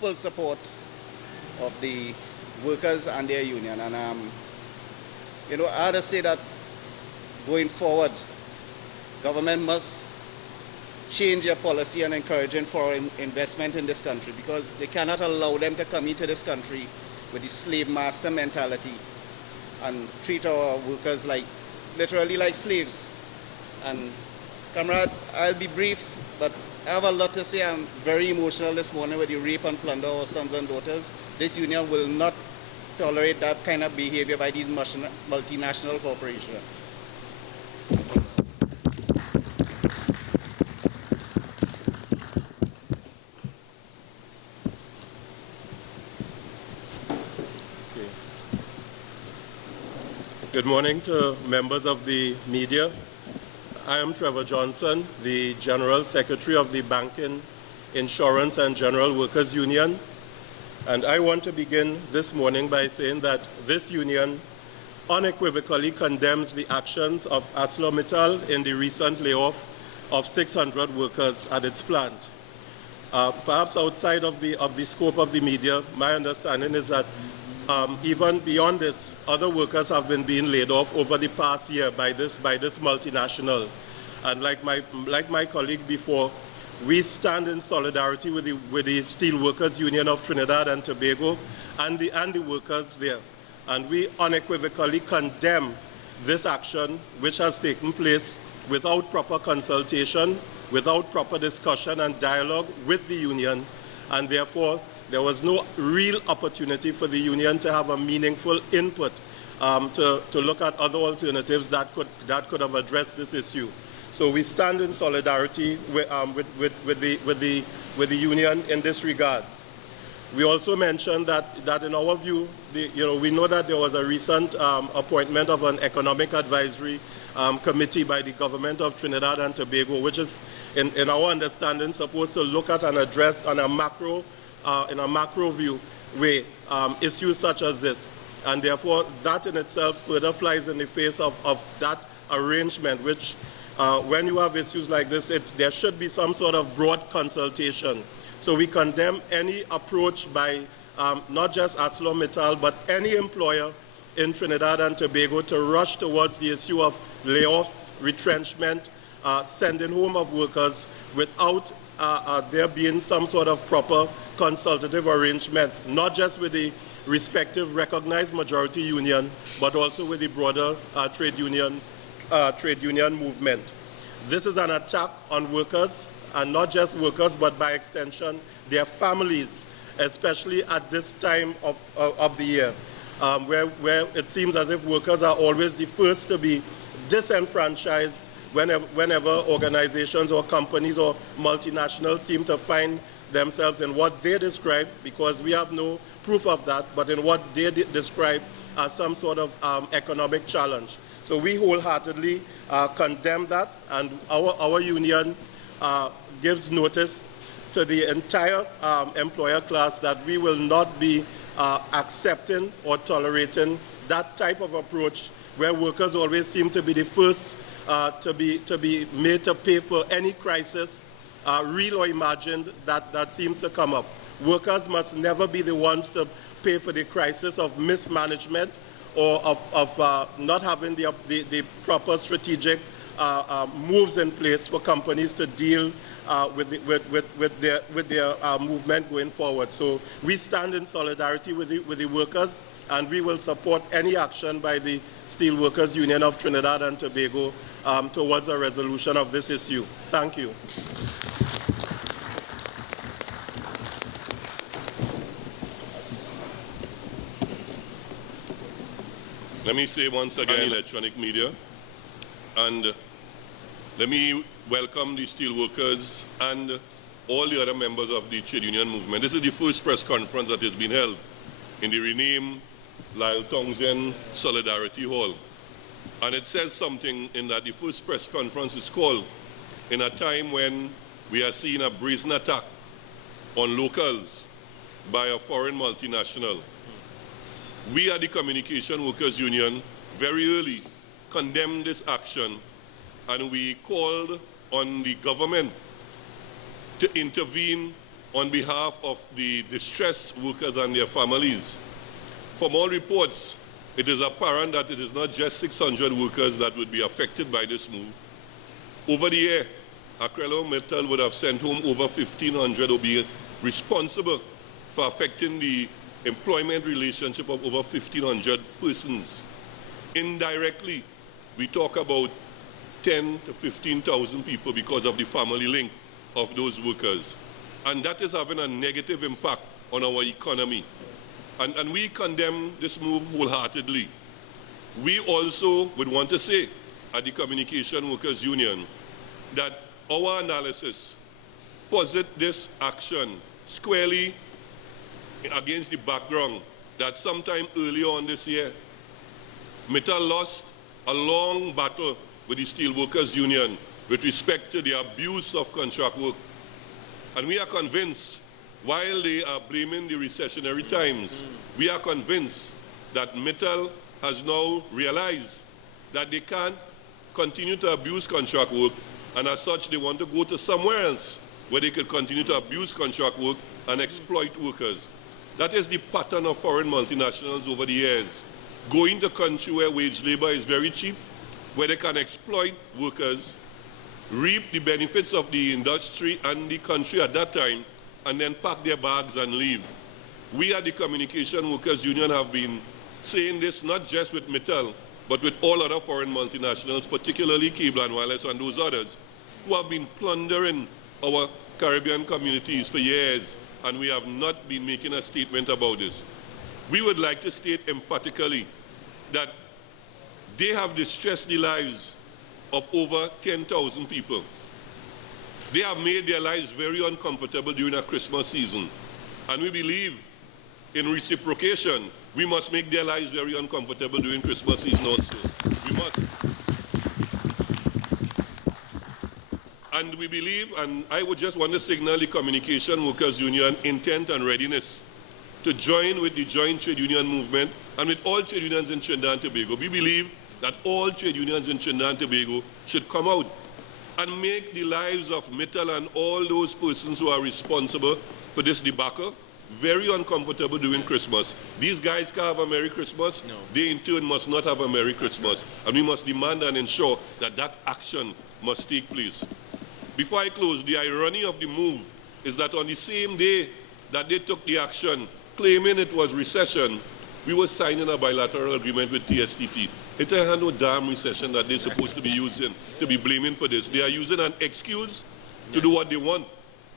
full support of the workers and their union. And I had to say that going forward, government must change their policy and encouraging foreign investment in this country, because they cannot allow them to come into this country with the slave master mentality and treat our workers literally like slaves. And comrades, I'll be brief, but I have a lot to say. I'm very emotional this morning with the rape and plunder of our sons and daughters. This union will not tolerate that kind of behavior by these multinational corporations. Good morning to members of the media. I am Trevor Johnson, the General Secretary of the Banking, Insurance and General Workers Union. And I want to begin this morning by saying that this union unequivocally condemns the actions of ArcelorMittal in the recent layoff of 600 workers at its plant. Perhaps outside of the scope of the media, my understanding is that even beyond this, other workers have been being laid off over the past year by this multinational. And like my colleague before, we stand in solidarity with the Steelworkers Union of Trinidad and Tobago and the workers there. And we unequivocally condemn this action, which has taken place without proper consultation, without proper discussion and dialogue with the union, and therefore there was no real opportunity for the union to have a meaningful input to look at other alternatives that could have addressed this issue. So we stand in solidarity with the union in this regard. We also mentioned that in our view, we know that there was a recent appointment of an economic advisory committee by the government of Trinidad and Tobago, which is, in our understanding, supposed to look at and address on a macro, in a macro view way, issues such as this. And therefore, that in itself further flies in the face of that arrangement, which when you have issues like this, there should be some sort of broad consultation. So we condemn any approach by not just ArcelorMittal, but any employer in Trinidad and Tobago to rush towards the issue of layoffs, retrenchment, sending home of workers without there being some sort of proper consultative arrangement, not just with the respective recognized majority union, but also with the broader trade union movement. This is an attack on workers, and not just workers, but by extension, their families, especially at this time of the year, where it seems as if workers are always the first to be disenfranchised whenever organizations or companies or multinationals seem to find themselves in what they describe, because we have no proof of that, but in what they describe as some sort of economic challenge. So we wholeheartedly condemn that, and our union gives notice to the entire employer class that we will not be accepting or tolerating that type of approach where workers always seem to be the first to be made to pay for any crisis, real or imagined, that seems to come up. Workers must never be the ones to pay for the crisis of mismanagement or of not having the proper strategic moves in place for companies to deal with their movement going forward. So we stand in solidarity with the workers, and we will support any action by the Steelworkers Union of Trinidad and Tobago towards a resolution of this issue. Thank you. Let me say once again, electronic media, and let me welcome the steelworkers and all the other members of the trade union movement. This is the first press conference that has been held in the renamed Lyle Townsend Solidarity Hall. And it says something in that the first press conference is called in a time when we are seeing a brazen attack on locals by a foreign multinational. We at the Communication Workers Union very early condemned this action, and we called on the government to intervene on behalf of the distressed workers and their families. From all reports, it is apparent that it is not just 600 workers that would be affected by this move. Over the year, ArcelorMittal would have sent home over 1,500 or be responsible for affecting the employment relationship of over 1,500 persons. Indirectly, we talk about 10 to 15,000 people because of the family link of those workers. And that is having a negative impact on our economy. And we condemn this move wholeheartedly. We also would want to say at the Communication Workers Union that our analysis posits this action squarely against the background that sometime earlier on this year, Mittal lost a long battle with the Steelworkers Union with respect to the abuse of contract work. And we are convinced, while they are blaming the recessionary times, we are convinced that Mittal has now realized that they can't continue to abuse contract work, and as such they want to go to somewhere else where they could continue to abuse contract work and exploit workers. That is the pattern of foreign multinationals over the years. Going to a country where wage labor is very cheap, where they can exploit workers, reap the benefits of the industry and the country at that time, and then pack their bags and leave. We at the Communication Workers Union have been saying this not just with Mittal, but with all other foreign multinationals, particularly Cable and Wireless and those others, who have been plundering our Caribbean communities for years, and we have not been making a statement about this. We would like to state emphatically that they have distressed the lives of over 10,000 people. They have made their lives very uncomfortable during a Christmas season. And we believe in reciprocation, we must make their lives very uncomfortable during Christmas season also. We must. And we believe, and I would just want to signal the Communication Workers Union intent and readiness to join with the joint trade union movement and with all trade unions in Trinidad and Tobago. We believe that all trade unions in Trinidad and Tobago should come out and make the lives of Mittal and all those persons who are responsible for this debacle very uncomfortable during Christmas. These guys can't have a Merry Christmas. No. They in turn must not have a Merry Christmas. And we must demand and ensure that that action must take place. Before I close, the irony of the move is that on the same day that they took the action, claiming it was recession, we were signing a bilateral agreement with TSTT. It ain't no damn recession that they're supposed to be using to be blaming for this. They are using an excuse to do what they want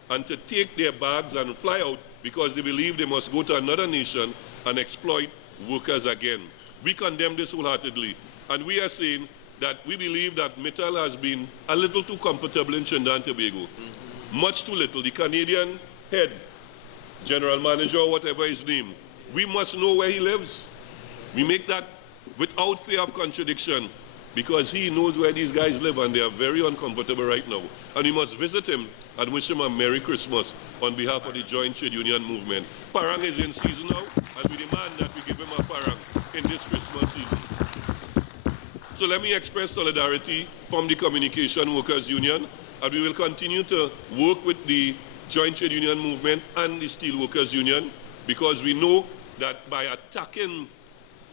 and to take their bags and fly out because they believe they must go to another nation and exploit workers again. We condemn this wholeheartedly. And we are saying that we believe that Mittal has been a little too comfortable in Trinidad and Tobago. Much too little. The Canadian head, general manager, or whatever his name, we must know where he lives. We make that without fear of contradiction because he knows where these guys live and they are very uncomfortable right now. And we must visit him and wish him a Merry Christmas on behalf of the Joint Trade Union movement. Parang is in season now, and we demand that we give him a parang in this Christmas season. So let me express solidarity from the Communication Workers Union, and we will continue to work with the Joint Trade Union movement and the Steelworkers Union because we know that by attacking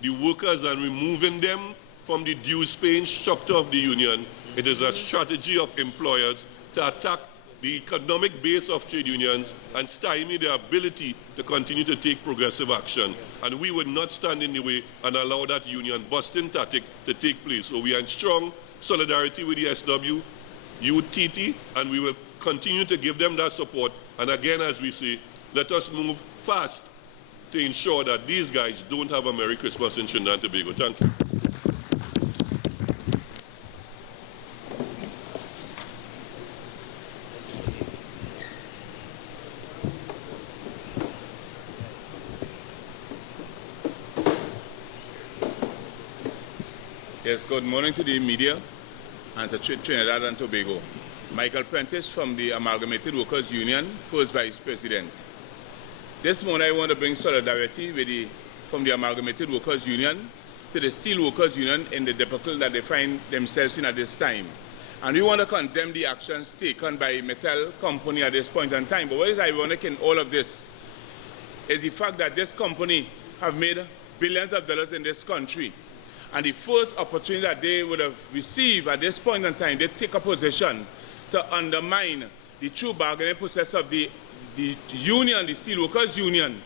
the workers and removing them from the dues-paying structure of the union, it is a strategy of employers to attack the economic base of trade unions and stymie their ability to continue to take progressive action. And we would not stand in the way and allow that union busting tactic to take place. So we are in strong solidarity with the CWTU, and we will continue to give them that support. And again, as we say, let us move fast to ensure that these guys don't have a Merry Christmas in Trinidad and Tobago. Thank you. Yes, good morning to the media and to Trinidad and Tobago. Michael Prentice from the Amalgamated Workers Union, first Vice President. This morning I want to bring solidarity from the Amalgamated Workers Union to the Steel Workers Union in the debacle that they find themselves in at this time. And we want to condemn the actions taken by Metal Company at this point in time. But what is ironic in all of this is the fact that this company have made billions of dollars in this country. And the first opportunity that they would have received at this point in time, they take a position to undermine the true bargaining process of the union, the Steelworkers Union,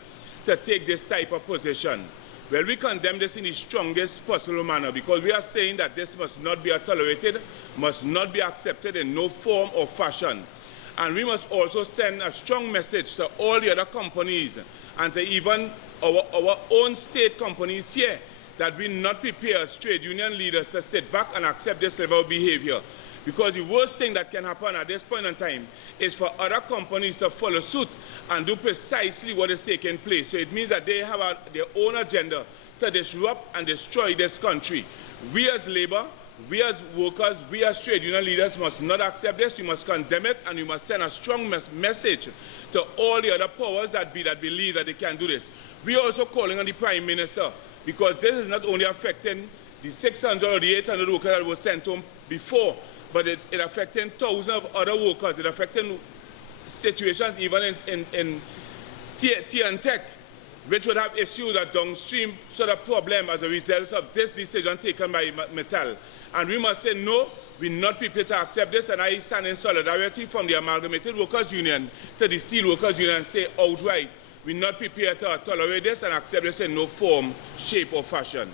to take this type of position. Well, we condemn this in the strongest possible manner because we are saying that this must not be tolerated, must not be accepted in no form or fashion. And we must also send a strong message to all the other companies and to even our own state companies here that we not prepare as trade union leaders to sit back and accept this level of behavior. Because the worst thing that can happen at this point in time is for other companies to follow suit and do precisely what is taking place. So it means that they have their own agenda to disrupt and destroy this country. We as labor, we as workers, we as trade union leaders must not accept this. We must condemn it, and we must send a strong message to all the other powers that believe that they can do this. We are also calling on the Prime Minister, because this is not only affecting the 600 or the 800 workers that were sent home before, but it affecting thousands of other workers. It affecting situations even in tea and tech, which would have issues a downstream sort of problem as a result of this decision taken by Metal. And we must say, no, we're not prepared to accept this, and I stand in solidarity from the Amalgamated Workers Union to the Steel Workers Union and say outright, we're not prepared to tolerate this and accept this in no form, shape, or fashion.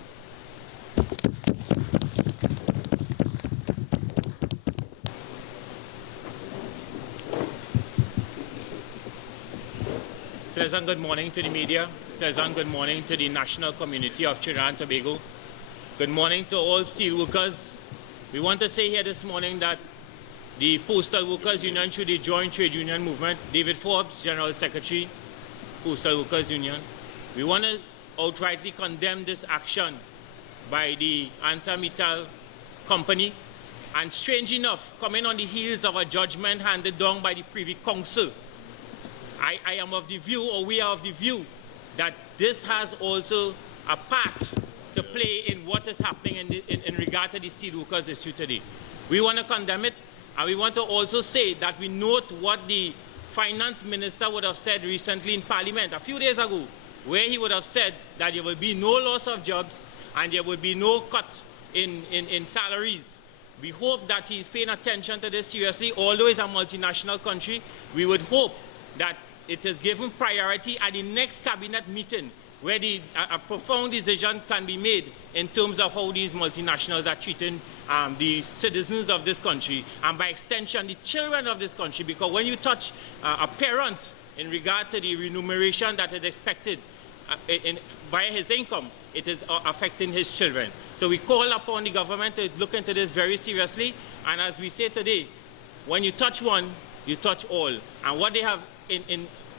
Pleasant good morning to the media. Pleasant good morning to the national community of Trinidad and Tobago. Good morning to all steel workers. We want to say here this morning that the Postal Workers Union through the Joint Trade Union Movement, David Forbes, General Secretary, Postal Workers Union, we want to outrightly condemn this action by the Ansar Metal Company, and strange enough, coming on the heels of a judgment handed down by the Privy Council. I am of the view, or we are of the view, that this has also a part to play in what is happening in regard to the steel workers issue today. We want to condemn it, and we want to also say that we note what the Finance Minister would have said recently in Parliament a few days ago, where he would have said that there will be no loss of jobs and there will be no cut in salaries. We hope that he is paying attention to this seriously. Although it's a multinational country, we would hope that it is given priority at the next cabinet meeting, where a profound decision can be made in terms of how these multinationals are treating the citizens of this country, and by extension the children of this country, because when you touch a parent in regard to the remuneration that is expected via his income, it is affecting his children. So we call upon the government to look into this very seriously, and as we say today, when you touch one, you touch all. And what they have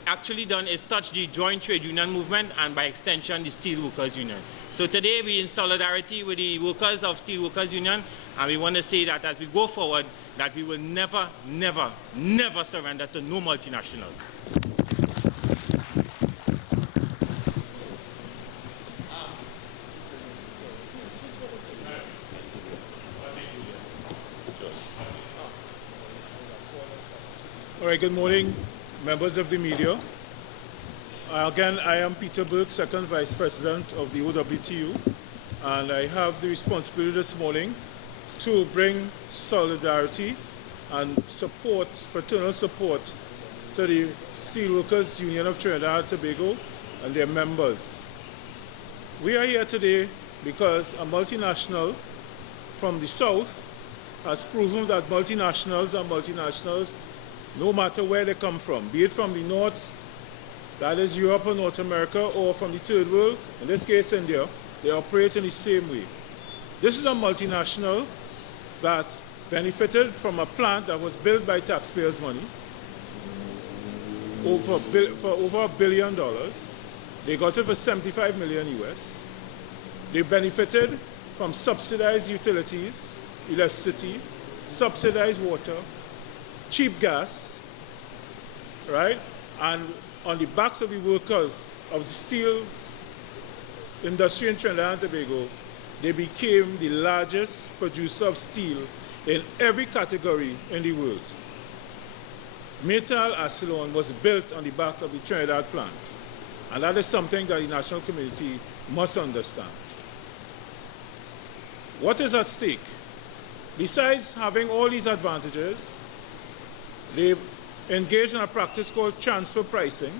actually done is touch the Joint Trade Union Movement, and by extension the Steel Workers Union. So today we in solidarity with the workers of Steel Workers Union, and we want to say that as we go forward, that we will never, never, never surrender to no multinational. All right, good morning, members of the media. Again, I am Peter Burke, Second Vice President of the CWTU, and I have the responsibility this morning to bring solidarity and support, fraternal support, to the Steelworkers Union of Trinidad and Tobago and their members. We are here today because a multinational from the South has proven that multinationals are multinationals no matter where they come from, be it from the North, that is Europe or North America, or from the Third World, in this case India, they operate in the same way. This is a multinational that benefited from a plant that was built by taxpayers' money for over $1 billion. They got it for 75 million US. They benefited from subsidized utilities, electricity, subsidized water, cheap gas, right? And on the backs of the workers of the steel industry in Trinidad and Tobago, they became the largest producer of steel in every category in the world. Metal Acylon was built on the backs of the Trinidad plant, and that is something that the national community must understand. What is at stake? Besides having all these advantages, they engage in a practice called transfer pricing,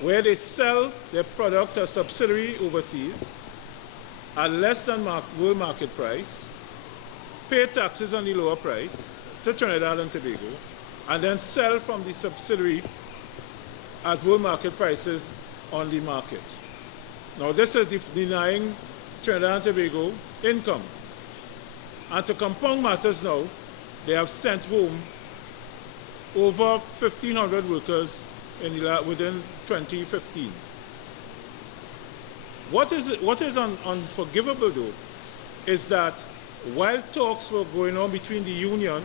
where they sell their product as subsidiary overseas at less than world market price, pay taxes on the lower price to Trinidad and Tobago, and then sell from the subsidiary at world market prices on the market. Now this is denying Trinidad and Tobago income. And to compound matters now, they have sent home over 1,500 workers within 2015. What is unforgivable though is that while talks were going on between the union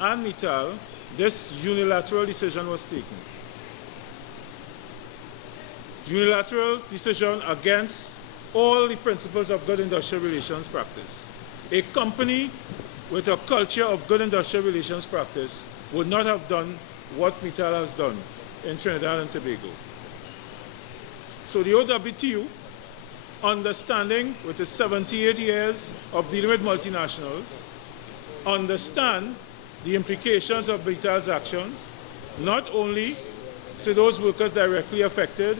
and Metal, this unilateral decision was taken. Unilateral decision against all the principles of good industrial relations practice. A company with a culture of good industrial relations practice would not have done what Metal has done in Trinidad and Tobago. So the CWTU, understanding with its 78 years of dealing with multinationals, understand the implications of Metal's actions, not only to those workers directly affected,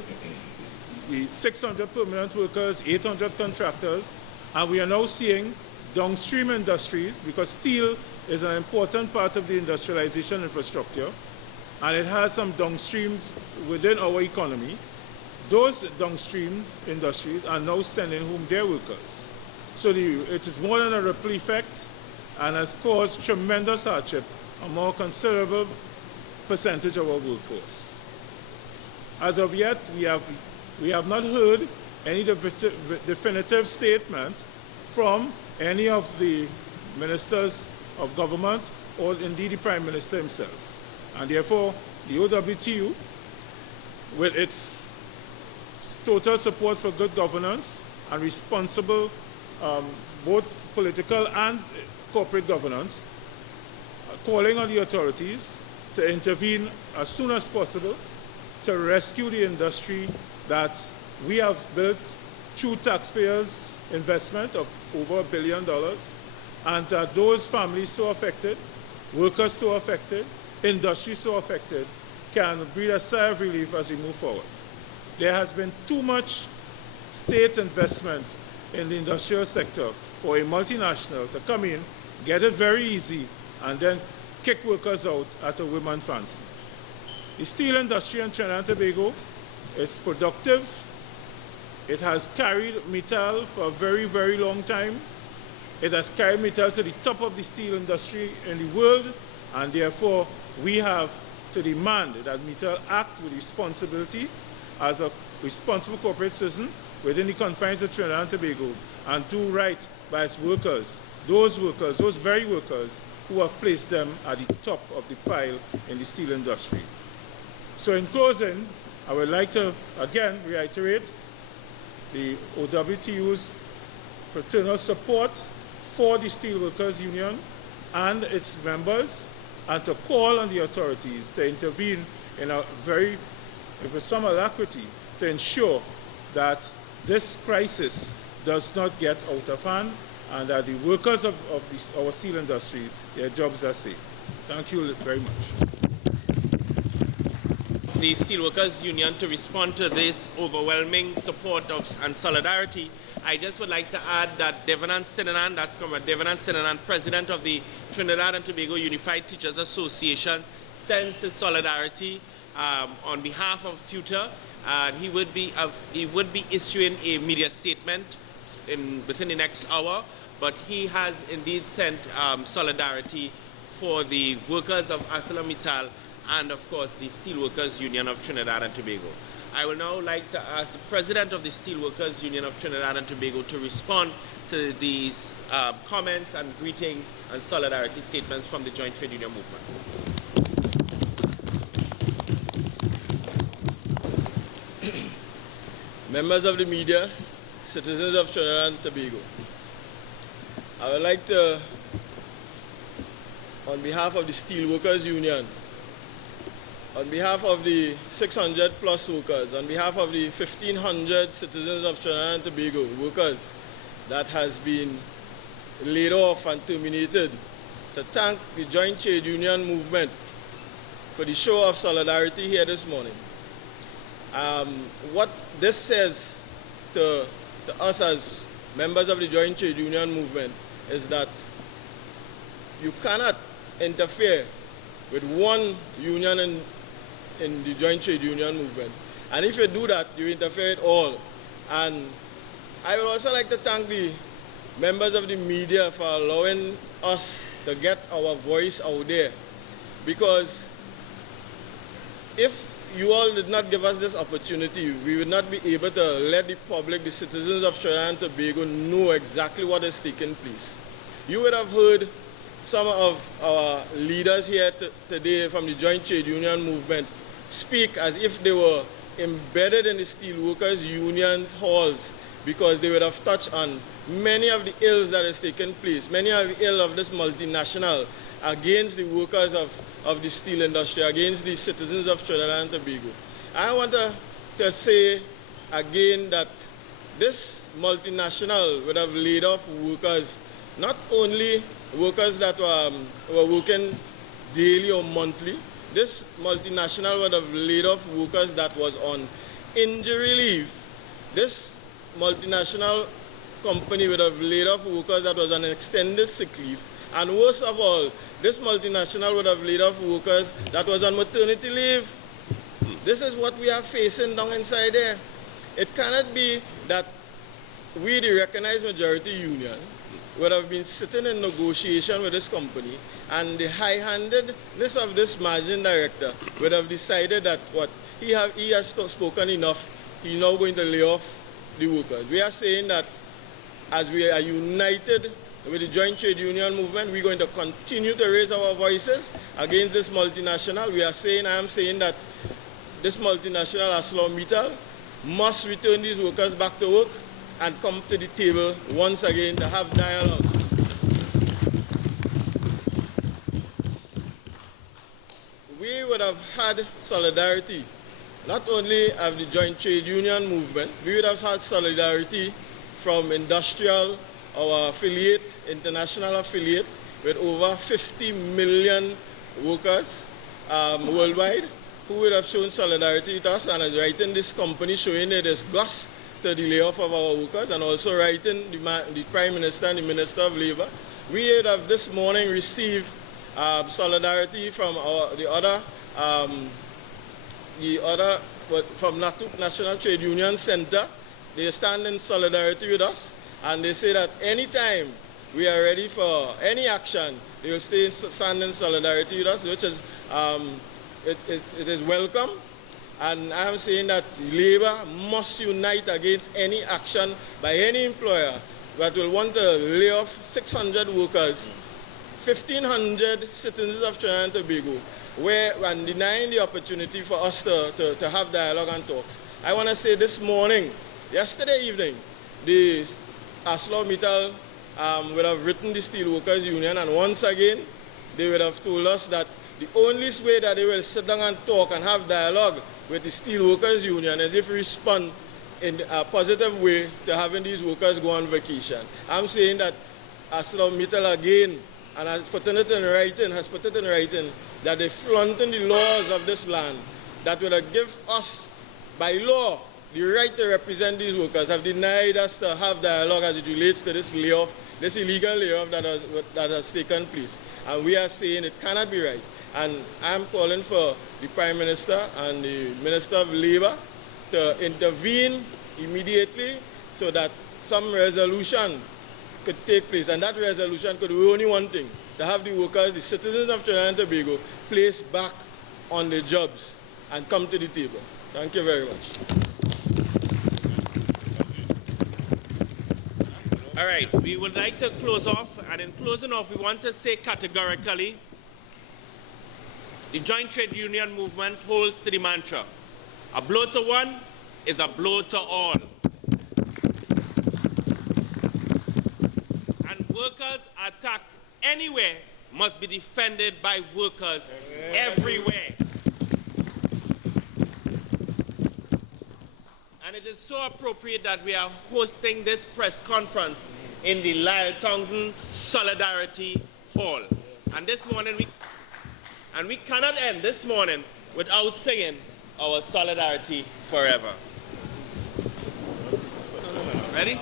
the 600 permanent workers, 800 contractors, and we are now seeing downstream industries, because steel is an important part of the industrialization infrastructure, and it has some downstreams within our economy. Those downstream industries are now sending home their workers. So it is more than a ripple effect and has caused tremendous hardship among a considerable percentage of our workforce. As of yet, we have not heard any definitive statement from any of the ministers of government or indeed the Prime Minister himself. And therefore, the CWTU, with its total support for good governance and responsible both political and corporate governance, calling on the authorities to intervene as soon as possible to rescue the industry that we have built through taxpayers' investment of over $1 billion, and that those families so affected, workers so affected, industry so affected, can breathe a sigh of relief as we move forward. There has been too much state investment in the industrial sector for a multinational to come in, get it very easy, and then kick workers out at a woman fancy. The steel industry in Trinidad and Tobago is productive. It has carried Metal for a very, very long time. It has carried Metal to the top of the steel industry in the world, and therefore we have to demand that Metal act with responsibility as a responsible corporate citizen within the confines of Trinidad and Tobago, and do right by its workers, those very workers who have placed them at the top of the pile in the steel industry. So in closing, I would like to again reiterate the CWTU's fraternal support for the Steelworkers Union and its members, and to call on the authorities to intervene with some alacrity to ensure that this crisis does not get out of hand, and that the workers of our steel industry, their jobs are safe. Thank you very much. The Steelworkers Union, to respond to this overwhelming support and solidarity, I just would like to add that Devanand Sinanan, that's Comrade Devanand Sinanan, President of the Trinidad and Tobago Unified Teachers Association, sends his solidarity on behalf of TUTA. He would be issuing a media statement within the next hour, but he has indeed sent solidarity for the workers of ArcelorMittal and of course the Steelworkers Union of Trinidad and Tobago. I would now like to ask the President of the Steelworkers Union of Trinidad and Tobago to respond to these comments and greetings and solidarity statements from the Joint Trade Union Movement. Members of the media, citizens of Trinidad and Tobago, I would like to on behalf of the Steelworkers Union, on behalf of the 600 plus workers, on behalf of the 1,500 citizens of Trinidad and Tobago, workers that has been laid off and terminated, to thank the Joint Trade Union movement for the show of solidarity here this morning. What this says to us as members of the Joint Trade Union movement is that you cannot interfere with one union in the Joint Trade Union movement. And if you do that, you interfere with all. And I would also like to thank the members of the media for allowing us to get our voice out there. Because if you all did not give us this opportunity, we would not be able to let the public, the citizens of Trinidad and Tobago, know exactly what is taking place. You would have heard some of our leaders here today from the Joint Trade Union movement speak as if they were embedded in the Steelworkers Union's halls, because they would have touched on many of the ills that has taken place, many of the ills of this multinational against the workers of the steel industry, against the citizens of Trinidad and Tobago. I want to say again that this multinational would have laid off workers, not only workers that were working daily or monthly. This multinational would have laid off workers that was on injury leave. This multinational company would have laid off workers that was on an extended sick leave. And worst of all, this multinational would have laid off workers that was on maternity leave. This is what we are facing down inside there. It cannot be that we, the recognized majority union, would have been sitting in negotiation with this company, and the high-handedness of this managing director would have decided that what he has spoken enough, he's now going to lay off the workers. We are saying that as we are united with the Joint Trade Union movement, we're going to continue to raise our voices against this multinational. I am saying that this multinational, ArcelorMittal, must return these workers back to work and come to the table once again to have dialogue. We would have had solidarity, not only of the Joint Trade Union movement, we would have had solidarity from industrial, our affiliate, international affiliate, with over 50 million workers worldwide, who would have shown solidarity with us and is writing this company showing their disgust to the layoff of our workers, and also writing the Prime Minister and the Minister of Labour. We would have this morning received solidarity from from National Trade Union Center. They stand in solidarity with us, and they say that anytime we are ready for any action, they will stand in solidarity with us, which is it is welcome. And I'm saying that Labour must unite against any action by any employer that will want to lay off 600 workers, 1,500 citizens of Trinidad and Tobago, and denying the opportunity for us to have dialogue and talks. I want to say this morning, yesterday evening, the ArcelorMittal would have written the Steelworkers Union, and once again, they would have told us that the only way that they will sit down and talk and have dialogue with the Steelworkers Union is if we respond in a positive way to having these workers go on vacation. I'm saying that ArcelorMittal again, and has put it in writing that they're flaunting the laws of this land that would give us, by law, the right to represent these workers, have denied us to have dialogue as it relates to this layoff, this illegal layoff that has taken place. And we are saying it cannot be right. And I'm calling for the Prime Minister and the Minister of Labour to intervene immediately so that some resolution could take place. And that resolution could be only one thing: to have the workers, the citizens of Trinidad and Tobago, placed back on their jobs and come to the table. Thank you very much. All right, we would like to close off, and in closing off, we want to say categorically, the Joint Trade Union movement holds to the mantra: a blow to one is a blow to all. And workers attacked anywhere must be defended by workers everywhere. And it is so appropriate that we are hosting this press conference in the Lyle Townsend Solidarity Hall. And this morning, we cannot end this morning without singing our solidarity forever. Ready?